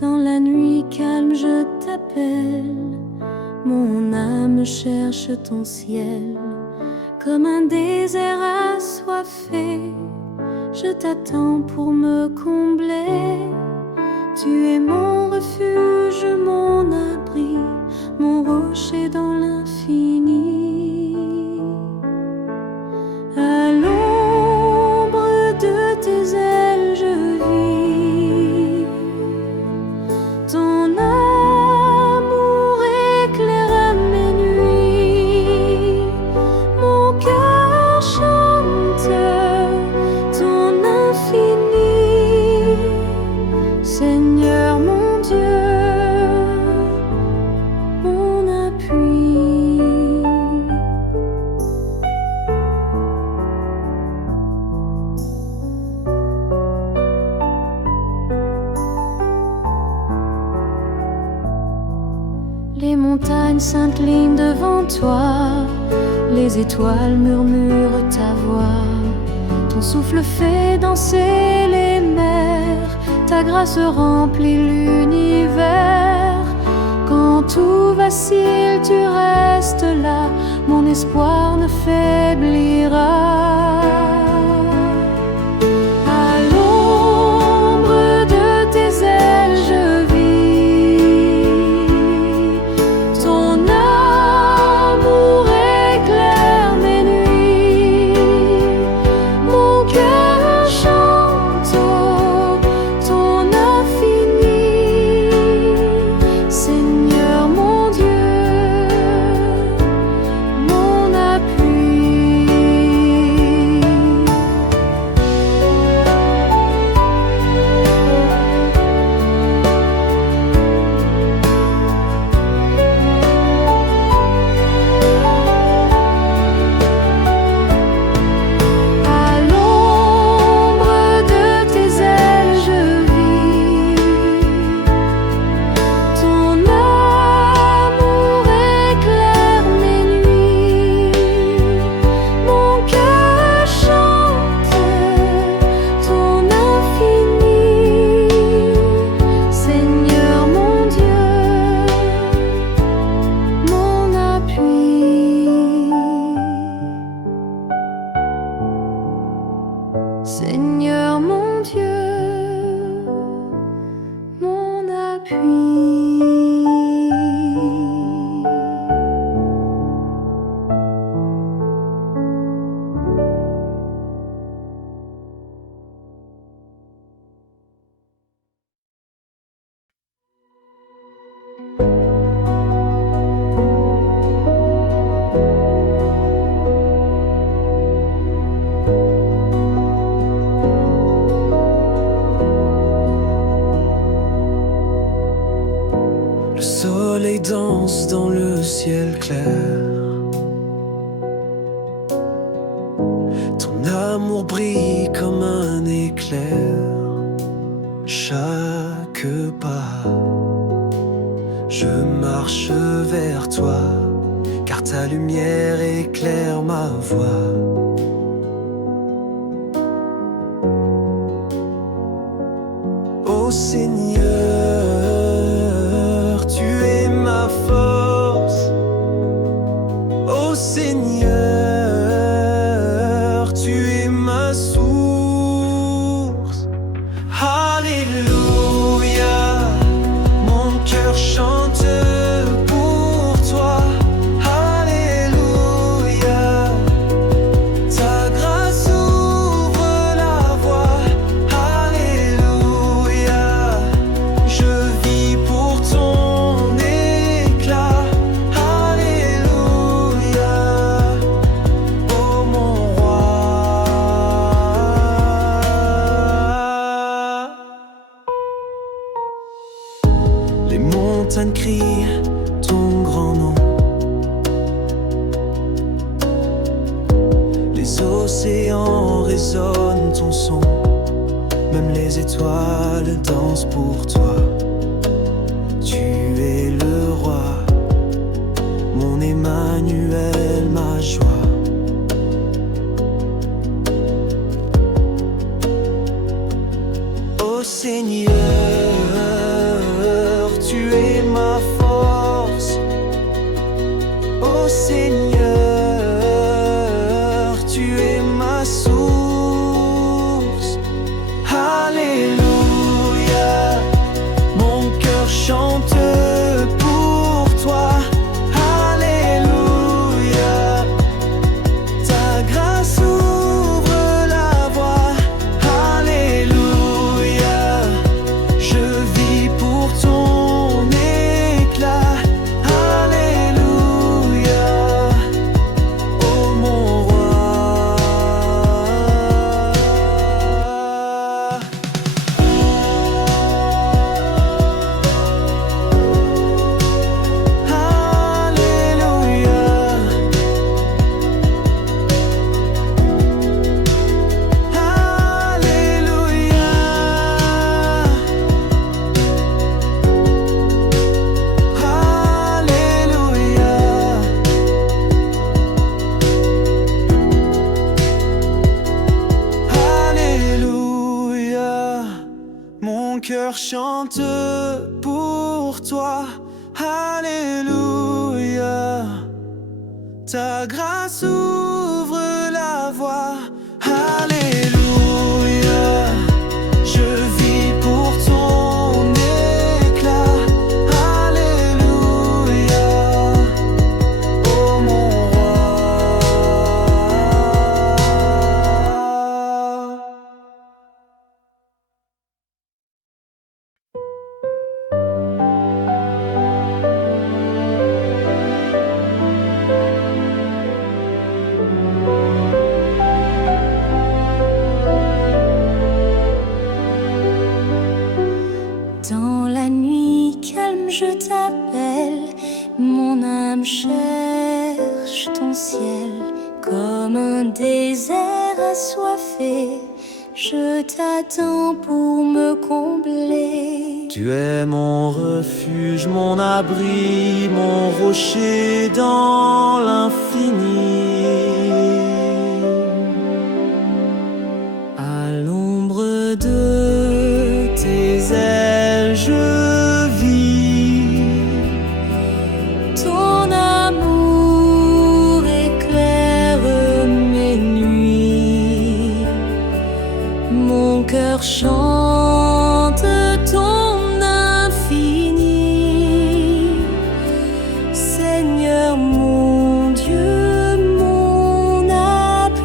Dans la nuit calme je t'appelle, mon âme cherche ton ciel. Comme un désert assoiffé, je t'attends pour me combler. Tu es mon refuge, mon abri, mon rocher dans l'infini. À l'ombre de tes ailes je vis. Ton amour éclaire mes nuits. Mon cœur chante ton infini. Seigneur mon Dieu, mon appui. Les montagnes s'inclinent devant toi, les étoiles murmurent ta voix. Ton souffle fait danser les mers, ta grâce remplit l'univers. Quand tout vacille, tu restes là, mon espoir ne faiblira. À l'ombre de tes ailes je vis. Ton amour éclaire mes nuits. Mon cœur chante ton infini. Seigneur mon Dieu, mon appui. À l'ombre de tes ailes je vis. Ton amour éclaire mes nuits. Mon cœur chante ton infini. Seigneur mon Dieu, mon appui. Seigneur mon Dieu, mon appui. Le soleil danse dans le ciel clair. Ton amour brille comme un éclair. Chaque pas, je marche vers toi, car ta lumière éclaire ma voie. Ô Seigneur, tu es ma force. Ô Seigneur, tu es ma source. Alléluia, mon cœur chante pour toi. Alléluia, ta grâce ouvre la voie. Alléluia, je vis pour ton éclat. Alléluia, ô mon roi. Les montagnes crient ton grand nom. Les océans résonnent ton son. Même les étoiles dansent pour toi. Tu es le roi, mon Emmanuel, ma joie. Ô Seigneur, cœur chante pour toi. Alléluia. Ta grâce ouvre la voie. Alléluia. Je vis pour ton éclat. Alléluia. Oh mon roi. Dans la nuit calme, je t'appelle. Mon âme cherche ton ciel. Comme un désert assoiffé, je t'attends pour me combler. Tu es mon refuge, mon abri, mon rocher dans l'infini. À l'ombre de tes ailes, je vis. Ton amour éclaire mes nuits. Mon cœur chante ton infini. Seigneur mon Dieu, mon appui.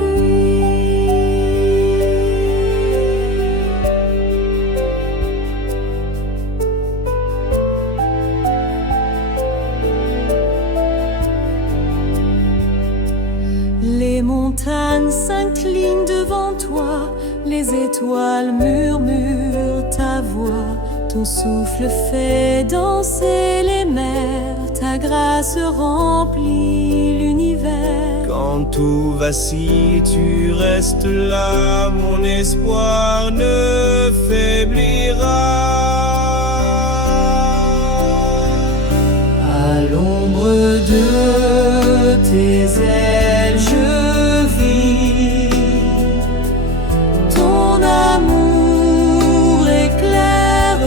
Les montagnes s'inclinent devant toi, les étoiles murmurent ta voix. Ton souffle fait danser les mers, ta grâce remplit l'univers. Quand tout vacille, tu restes là, mon espoir ne faiblira. À l'ombre de tes ailes, je vis. Ton amour éclaire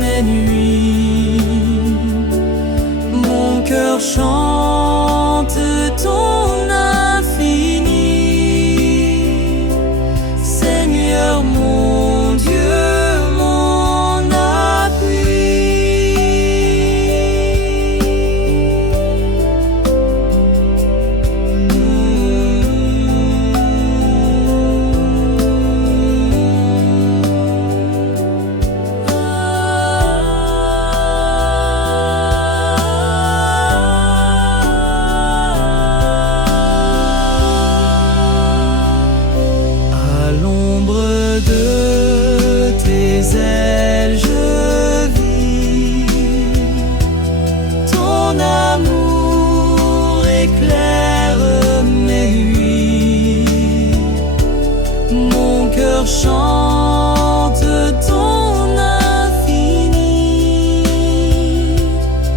mes nuits. Mon cœur chante ton infini. Seigneur mon Dieu, mon appui. À l'ombre de tes ailes, je vis. Ton amour éclaire mes nuits. Mon cœur chante ton infini.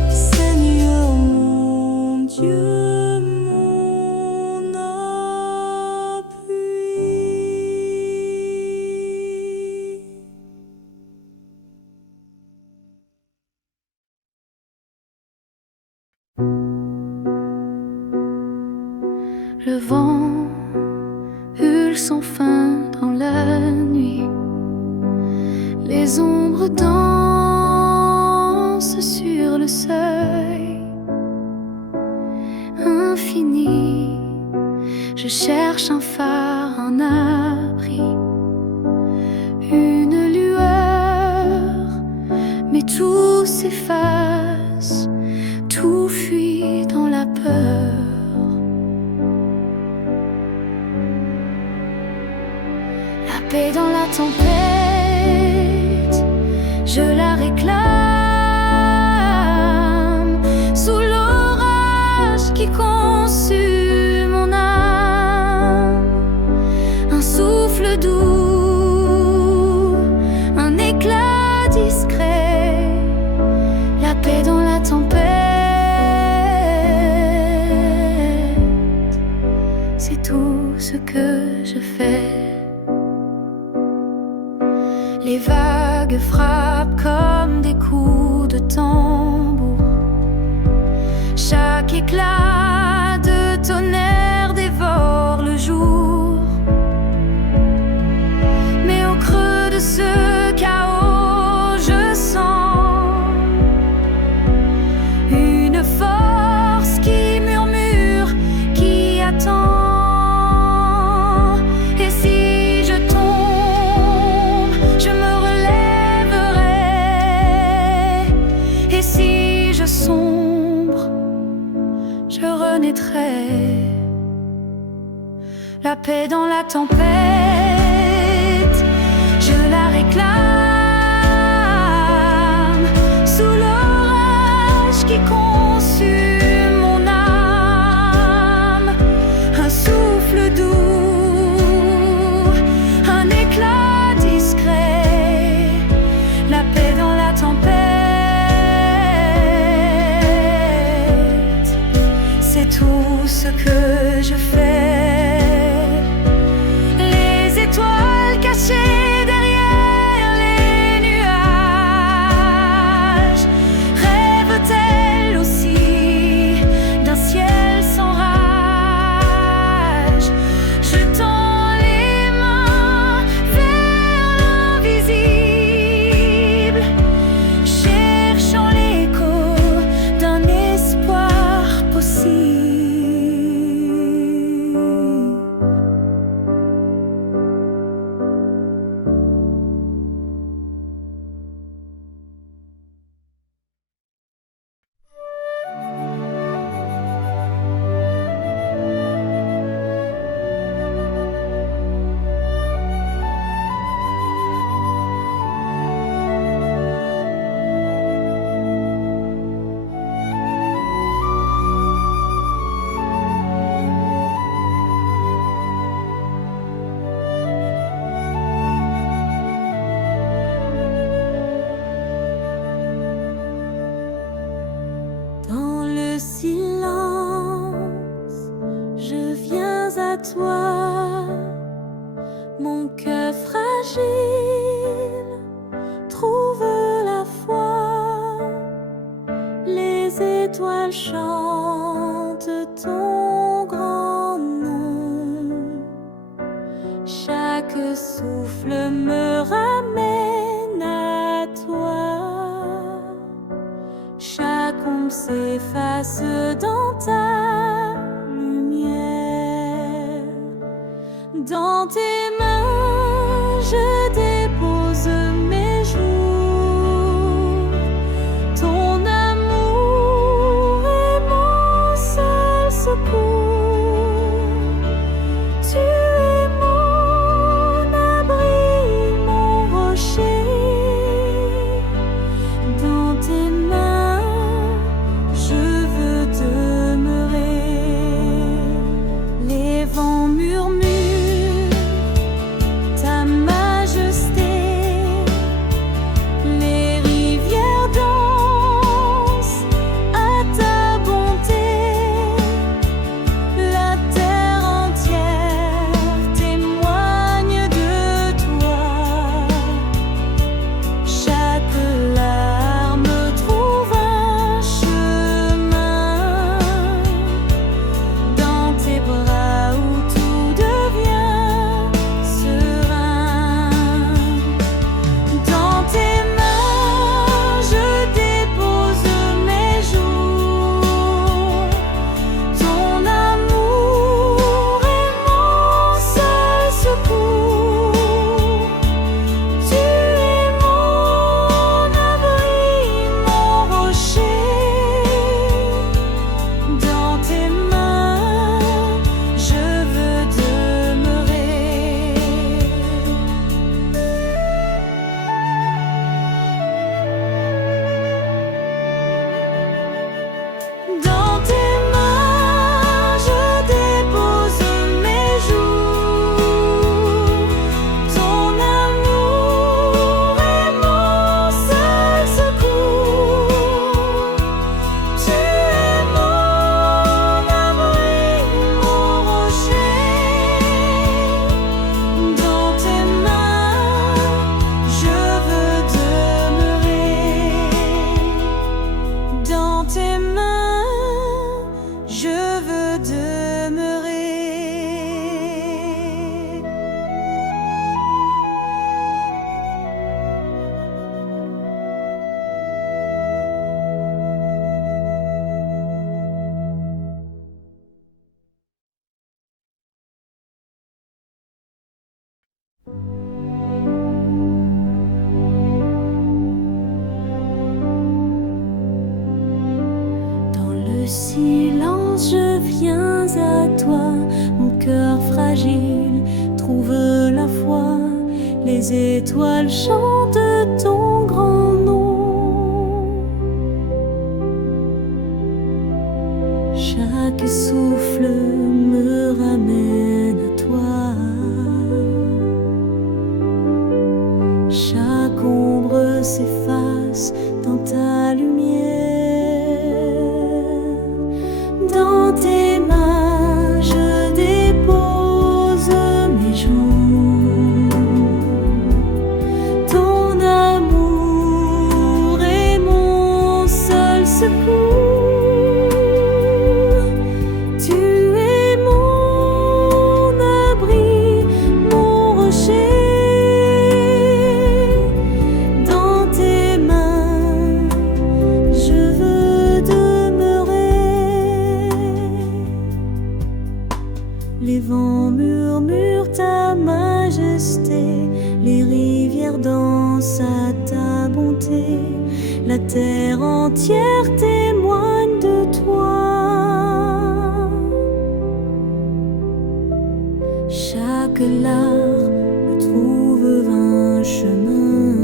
Seigneur mon Dieu, mon appui. Le vent hurle sans fin dans la nuit. Les ombres dansent sur le seuil infini. Je cherche un phare, un abri, une lueur, mais tout s'efface, tout fuit dans la peur. La paix dans la tempête, je la réclame. Sous l'orage qui consume mon âme, un souffle doux, un éclat discret. La paix dans la tempête, c'est tout ce que je fais. Les vagues frappent tambour. Chaque éclat de tonnerre dévore le jour. Mais au creux de ce chaos, je sens une force qui murmure, qui attend. Et si je tombe, je me relèverai. Et si je sombre, je renaîtrai. La paix dans la tempête, je la réclame. Sous l'orage qui consume mon âme, un souffle doux, un éclat discret. La paix dans la tempête, c'est tout ce que je fais. Les étoiles cachées derrière les nuages rêvent-elles aussi d'un ciel sans rage? Je tends les mains vers l'invisible, cherchant l'écho d'un espoir possible. Dans le silence, je viens à toi, mon cœur fragile trouve la foi. Les étoiles chantent ton grand nom. Chaque souffle me ramène à toi. Chaque ombre s'efface dans ta lumière. Dans tes mains, je dépose mes jours. Ton amour est mon seul secours. Tu es mon abri, mon rocher. Dans tes mains, je veux demeurer. Les vents murmurent silence, je viens à toi. Mon cœur fragile trouve la foi. Les étoiles chantent ton grand nom. Chaque souffle me ramène à toi. Chaque ombre s'efface dans ta lumière. Dans tes mains, je dépose mes jours. Ton amour est mon seul secours. Tu es mon abri, mon rocher. Dans tes mains, je veux demeurer. Les vents murmurent ta majesté, les rivières dansent à ta bonté. La terre entière témoigne de toi. Chaque larme trouve un chemin.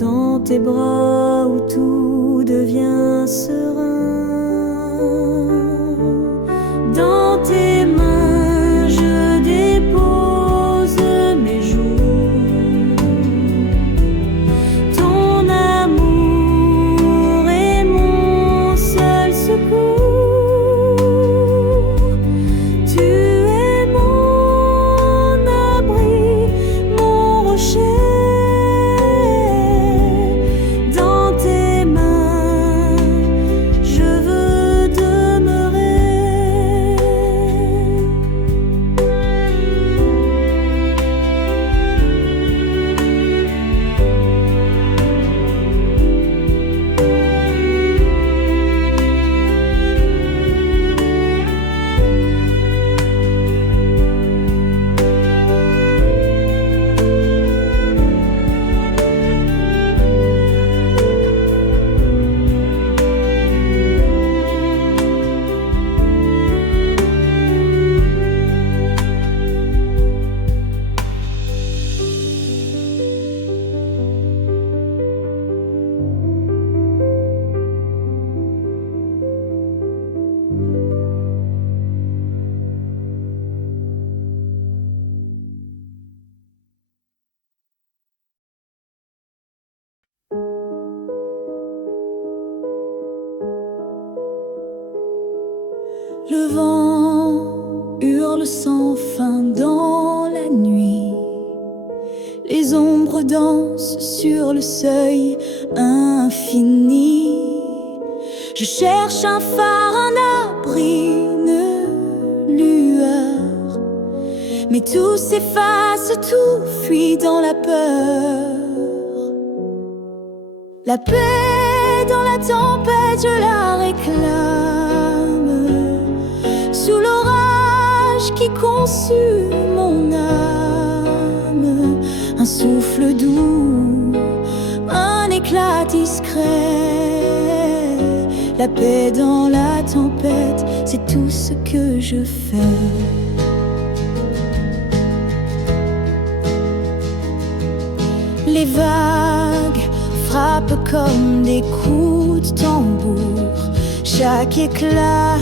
Dans tes bras où tout devient serein. Dans tes mains, je dépose mes jours. Ton amour est mon seul secours. Tu es mon abri, mon rocher. Dans tes mains, je veux demeurer. Le vent hurle sans fin dans la nuit. Les ombres dansent sur le seuil infini. Je cherche un phare, un abri, une lueur. Mais tout s'efface, tout fuit dans la peur. La paix dans la tempête, je la réclame. Sous l'orage qui consume mon âme, un souffle doux, un éclat discret. La paix dans la tempête, c'est tout ce que je fais. Les vagues frappent comme des coups de tambour. Chaque éclat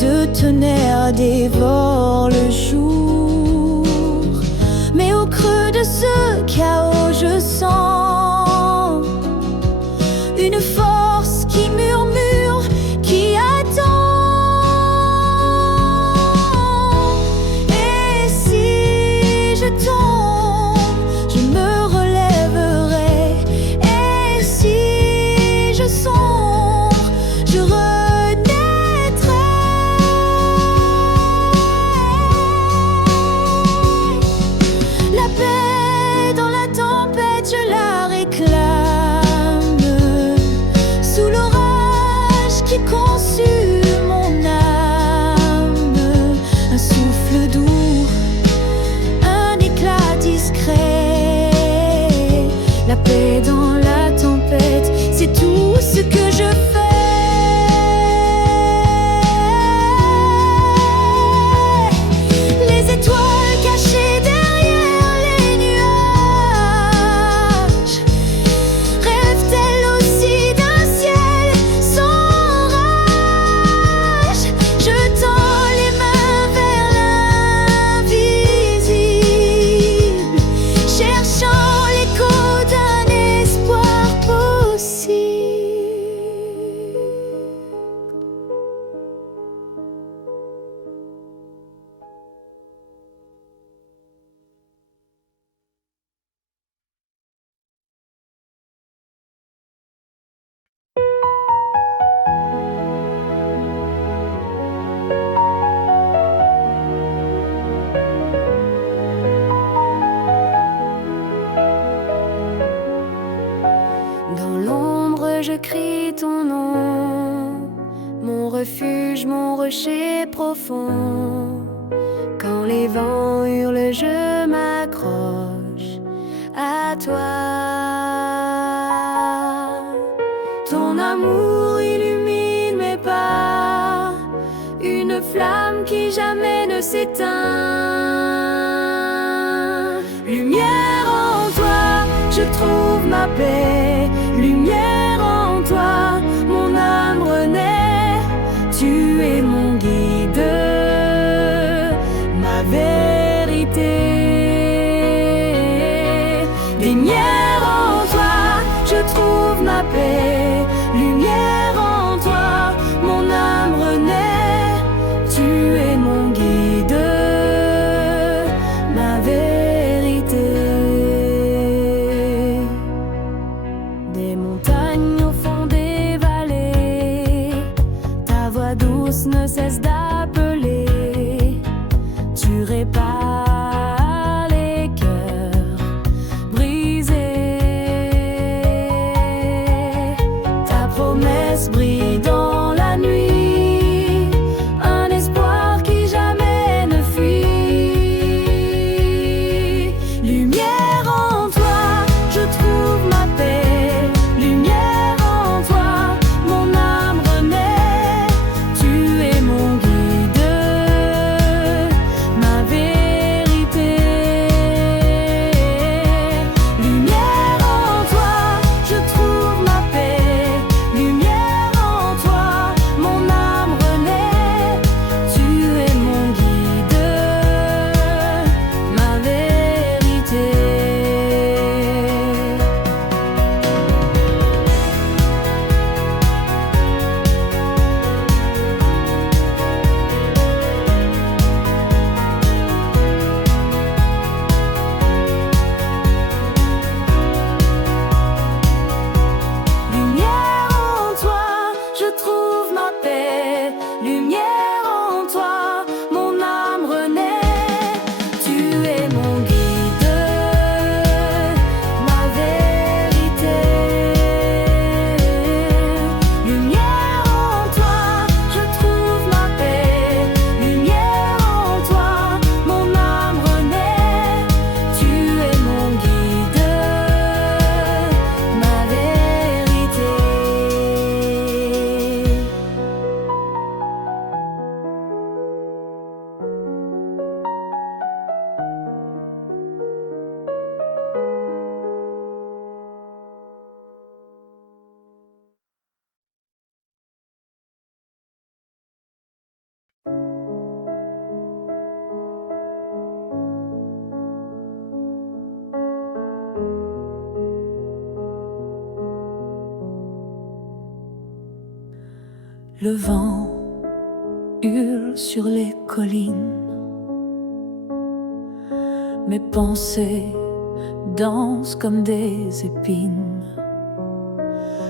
de tonnerre dévore le jour. Mais au creux de ce chaos, je sens une force qui murmure, qui attend. Et si je tombe, je me relèverai. Et si je sombre, je renaîtrai. La paix dans la tempête, je la réclame. Sous l'orage qui consume mon âme, un souffle doux, un éclat discret. La paix dans la tempête, c'est tout ce que je fais. Les étoiles cachées derrière les nuages rêvent-elles aussi d'un ciel sans orage? Je tends les mains vers l'invisible, cherchant l'écho d'un espoir possible. Dans l'ombre, je crie ton nom, mon refuge, mon rocher profond. Quand les vents hurlent, je m'accroche à toi. Ton amour illumine mes pas, une flamme qui jamais ne s'éteint. Lumière en toi, je trouve ma paix. Lumière en toi, mon âme renaît. Tu es mon guide, ma vérité. Lumière en toi, je trouve ma paix. Lumière en toi, mon âme renaît. Tu es mon guide, ma vérité. Des montagnes au fond des vallées, ta voix douce ne cesse d'appeler. Tu répares les cœurs brisés. Ta promesse brille dans la nuit, un espoir qui jamais ne fuit. Lumière en toi, je trouve ma paix. Lumière en toi, mon âme renaît. Tu es mon guide, ma vérité. Lumière en toi, je trouve ma paix. Lumière en toi, mon âme renaît. Tu es mon guide, ma vérité. Lumière en toi, je trouve ma paix. Lumière en toi, mon âme renaît. Tu es mon guide, ma vérité. Lumière en toi, je trouve ma paix. Lumière en toi, mon âme renaît. Tu es mon guide, ma vérité. Le vent hurle sur les collines, mes pensées dansent comme des épines.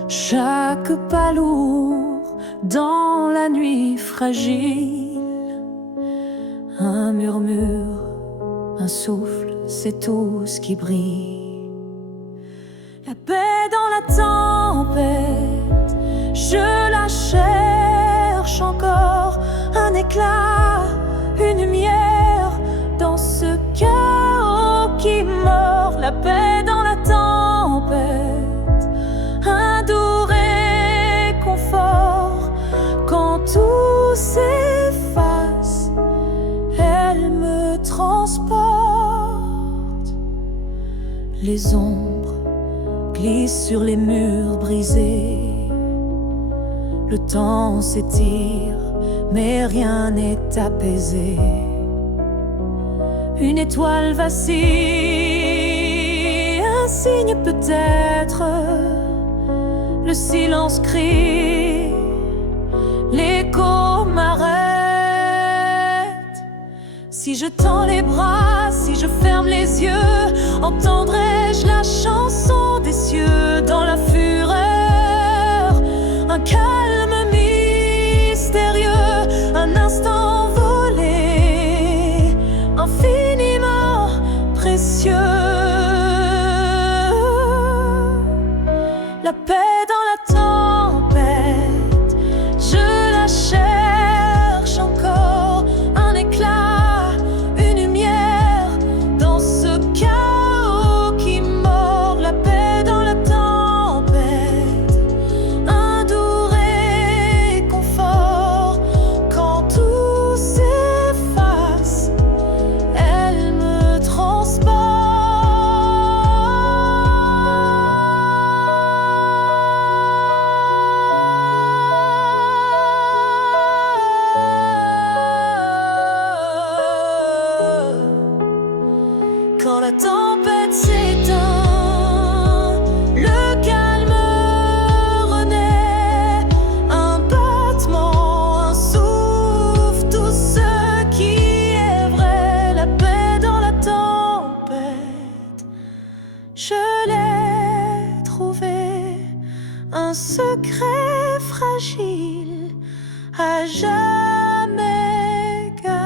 Chaque pas lourd dans la nuit fragile, un murmure, un souffle, c'est tout ce qui brille. La paix dans la tempête, je la cherche encore. Un éclat, une lumière dans ce chaos qui mord. La paix dans la tempête, un doux Les ombres glissent sur les murs brisés. Le temps s'étire, mais rien n'est apaisé. Une étoile vacille, un signe peut-être. Le silence crie, l'écho m'arrête. Si je tends les bras, si je ferme les yeux, entendrai-je la chanson des cieux dans la fureur? Un calme mystérieux, un instant volé, infiniment précieux. La paix dans la tempête, je la cherche encore. Un éclat, une lumière dans ce chaos qui mord. La paix dans la tempête, un doux réconfort. Quand tout s'efface, elle me transporte. Quand la tempête s'éteint, le calme renaît. Un battement, un souffle, tout ce qui est vrai. La paix dans la tempête, je l'ai trouvé. Un secret fragile à jamais gardé.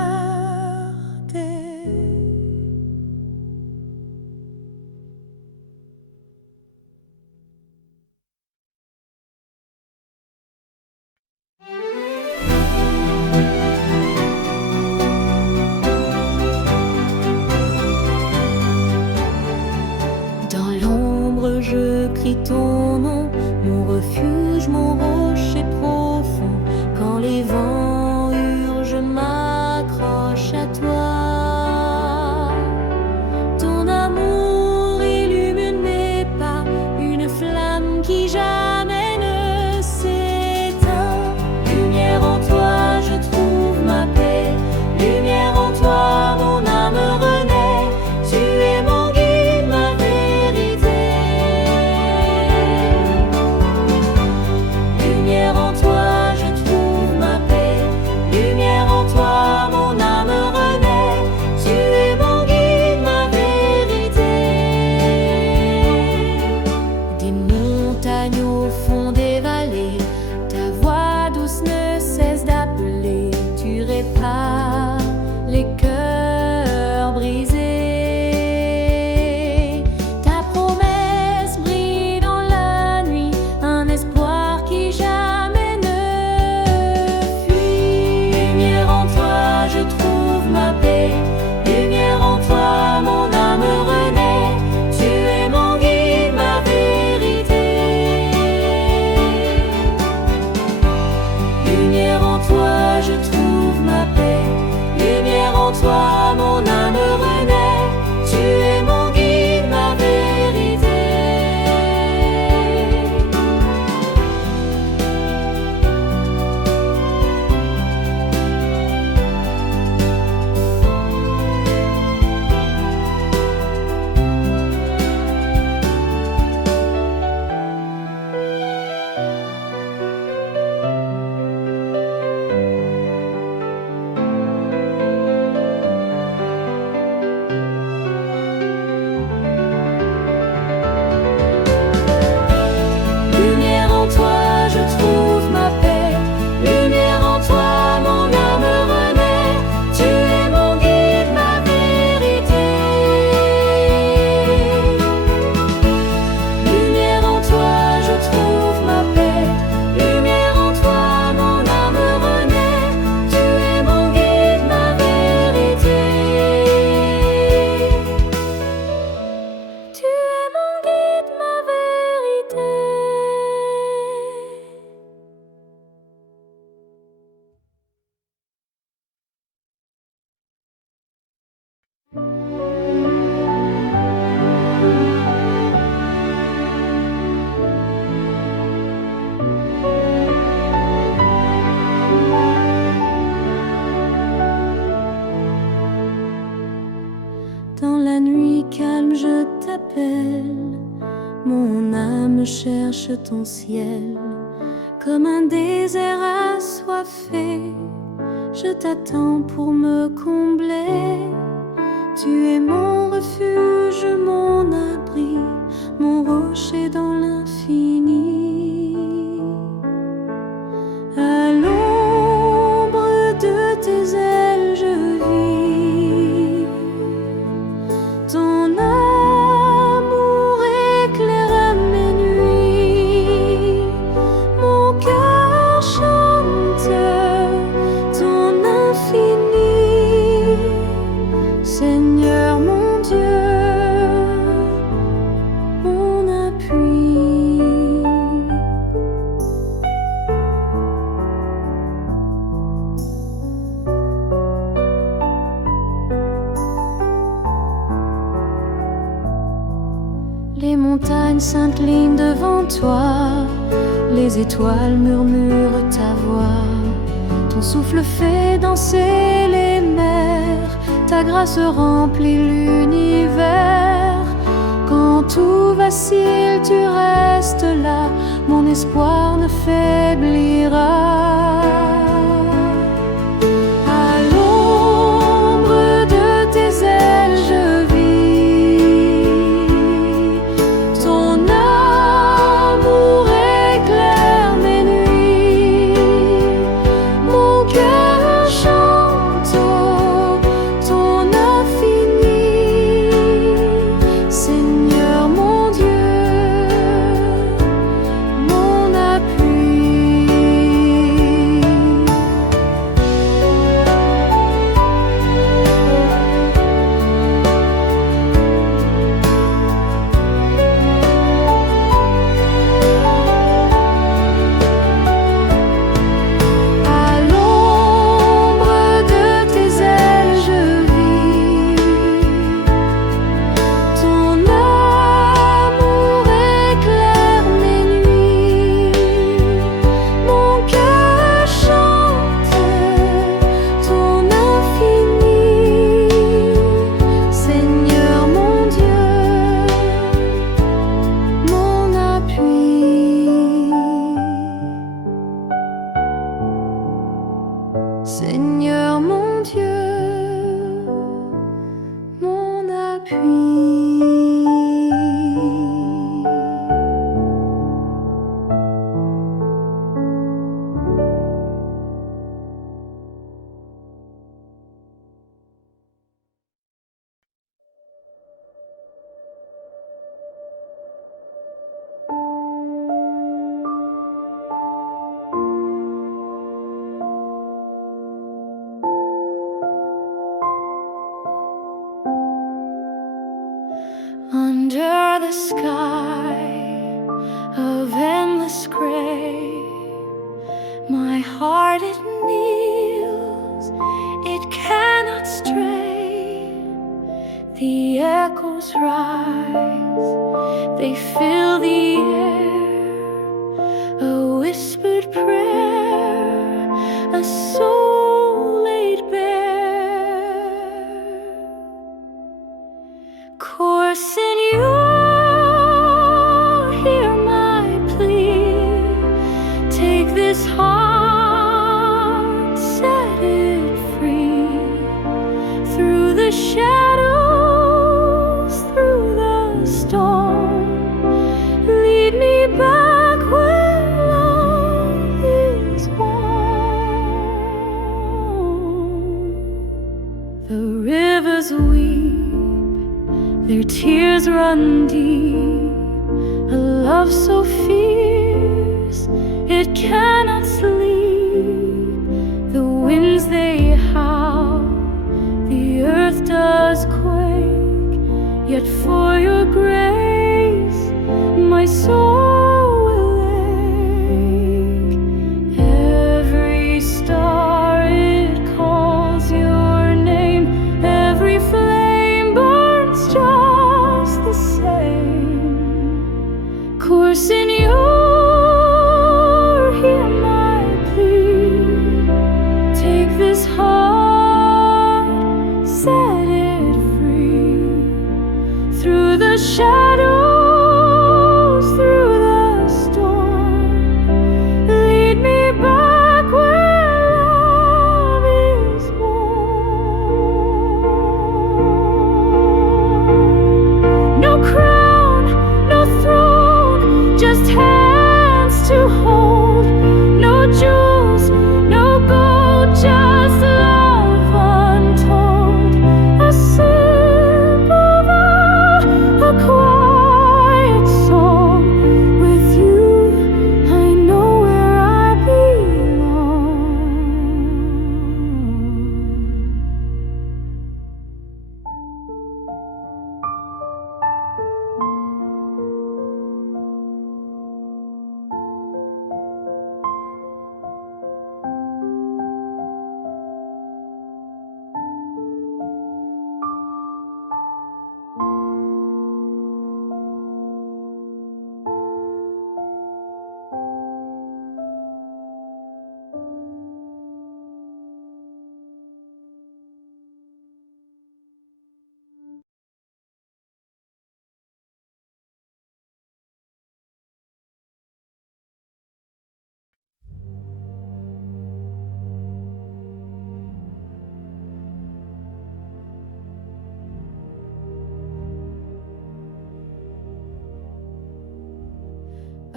Dans l'ombre, je crie ton nom, mon refuge, mon rocher profond. Quand les vents hurlent, je m'accroche à toi. Ton amour illumine mes pas, une flamme qui jamais ne s'éteint. Lumière en toi, je trouve ma paix. Lumière en toi, mon âme renaît. Tu es mon guide, ma vérité. Mon âme cherche ton ciel, comme un désert assoiffé. Je t'attends pour me combler. Tu es mon refuge, mon abri, mon rocher dans l'infini. À l'ombre de tes ailes je vis. Ton amour éclaire mes nuits. Mon cœur chante ton infini. Seigneur mon Dieu, mon appui. Les montagnes s'inclinent devant toi, les étoiles murmurent ta voix. Ton souffle fait danser les mers, ta grâce remplit l'univers. Quand tout vacille, tu restes là, mon espoir ne faiblira. À l'ombre de tes ailes je vis. Ton amour éclaire mes nuits. Mon cœur chante ton infini. Seigneur mon Dieu, mon appui. À l'ombre de tes ailes je vis. Ton amour éclaire mes nuits. Mon cœur chante ton infini. Seigneur mon Dieu, mon appui. Seigneur mon Dieu, mon appui. Under the sky of endless gray, my heart it kneels, it cannot stray. The echoes rise, they fill the air, a whispered prayer, a soul laid bare. Course in you, hear my plea. Take this heart, set it free. Through the shadows, through the storm, lead me back where love is warm. The rivers weep, their tears run deep, a love so fierce it cannot sleep. The winds they howl, the earth does quake, yet for your grace my soul will ache. Every star it calls your name, every flame burns just the same. Course in your, hear my plea. Take this heart, set it free. Through the shadows,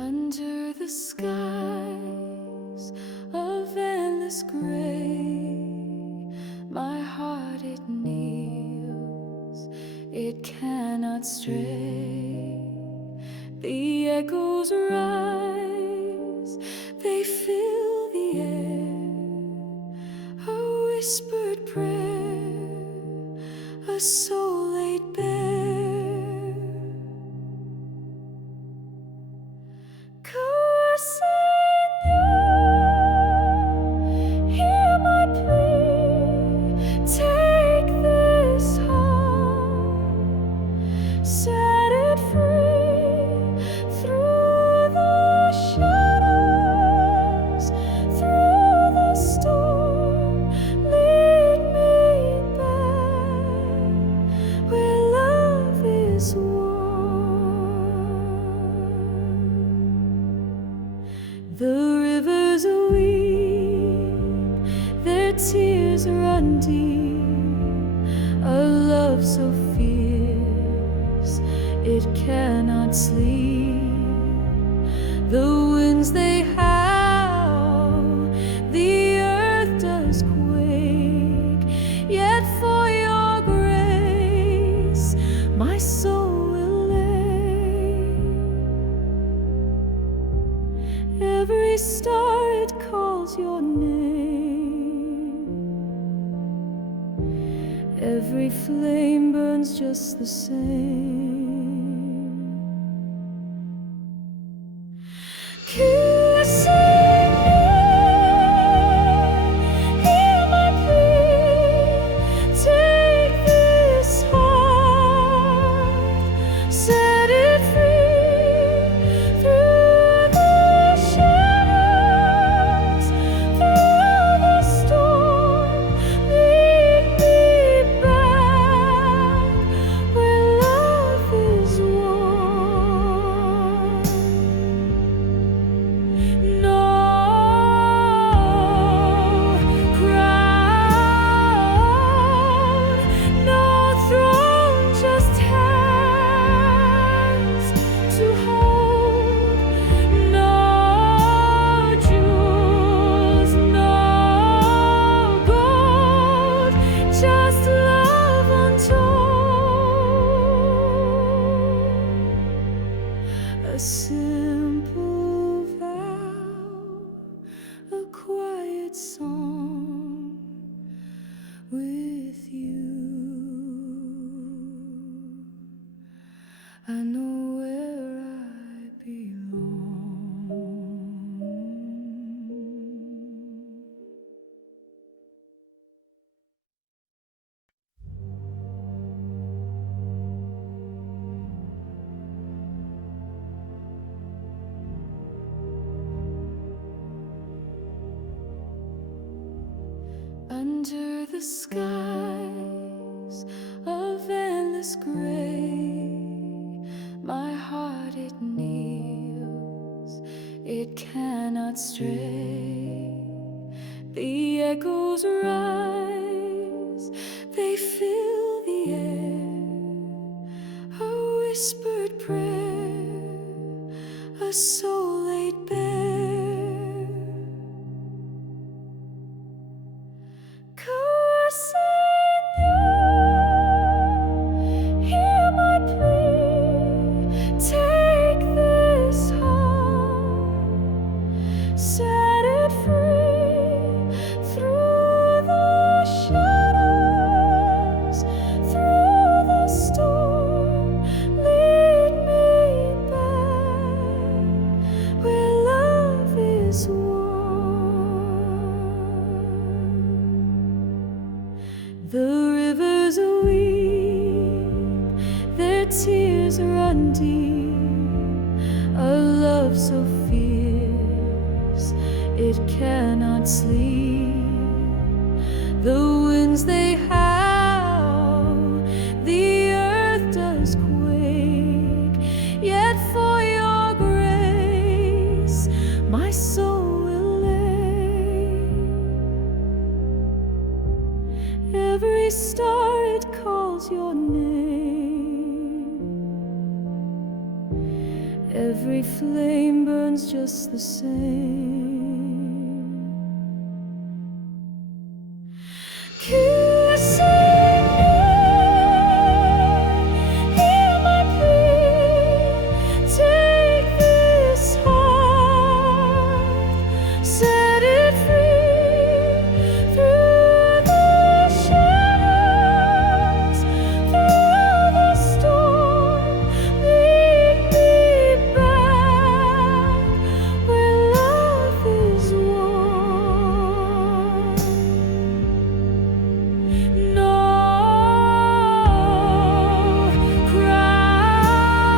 Under the skies of endless gray, my heart it kneels, it cannot stray. The echoes rise, they fill the air, a whispered prayer, a soul laid bare. Set it free through the shadows, through the storm. Lead me back where love is warm. The rivers weep, their tears run deep, a love so fierce it cannot sleep. The winds they howl, the earth does quake, yet for your grace my soul will lay. Every star it calls your name, every flame burns just the same. Kissing me, hear my plea, take this heart, set it free through the shadows, through the storm. Lead me back where love is warm. No crown, no throne, just hands to hold. No jewels, no gold, just love untold. A simple vow, a quiet song with you. I know where I belong. Under the skies of endless gray, my heart it kneels, it cannot stray. The echoes rise, they fill the air, a whispered prayer, a soul laid bare. Hear my plea, take this heart, set it free through the shadows, through the storm. Lead me back where love is warm. The rivers weep, their tears run deep, a love so fierce it cannot sleep. The winds they howl, the earth does quake, yet for your grace my soul will lay. Every star it calls your name, Every flame burns just the same. Kissing me, hear my plea. Take this heart, set it free. Through the shadows, through the storm, lead me back where love is warm. No crown,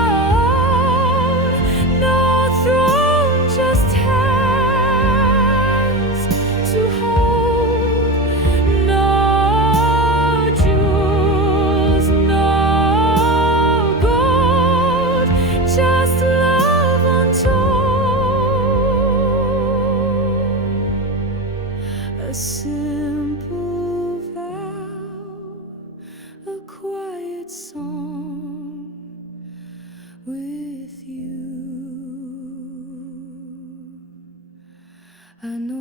no throne, just hands to hold. No jewels, no gold, just love untold. A simple vow, a quiet song with you. I know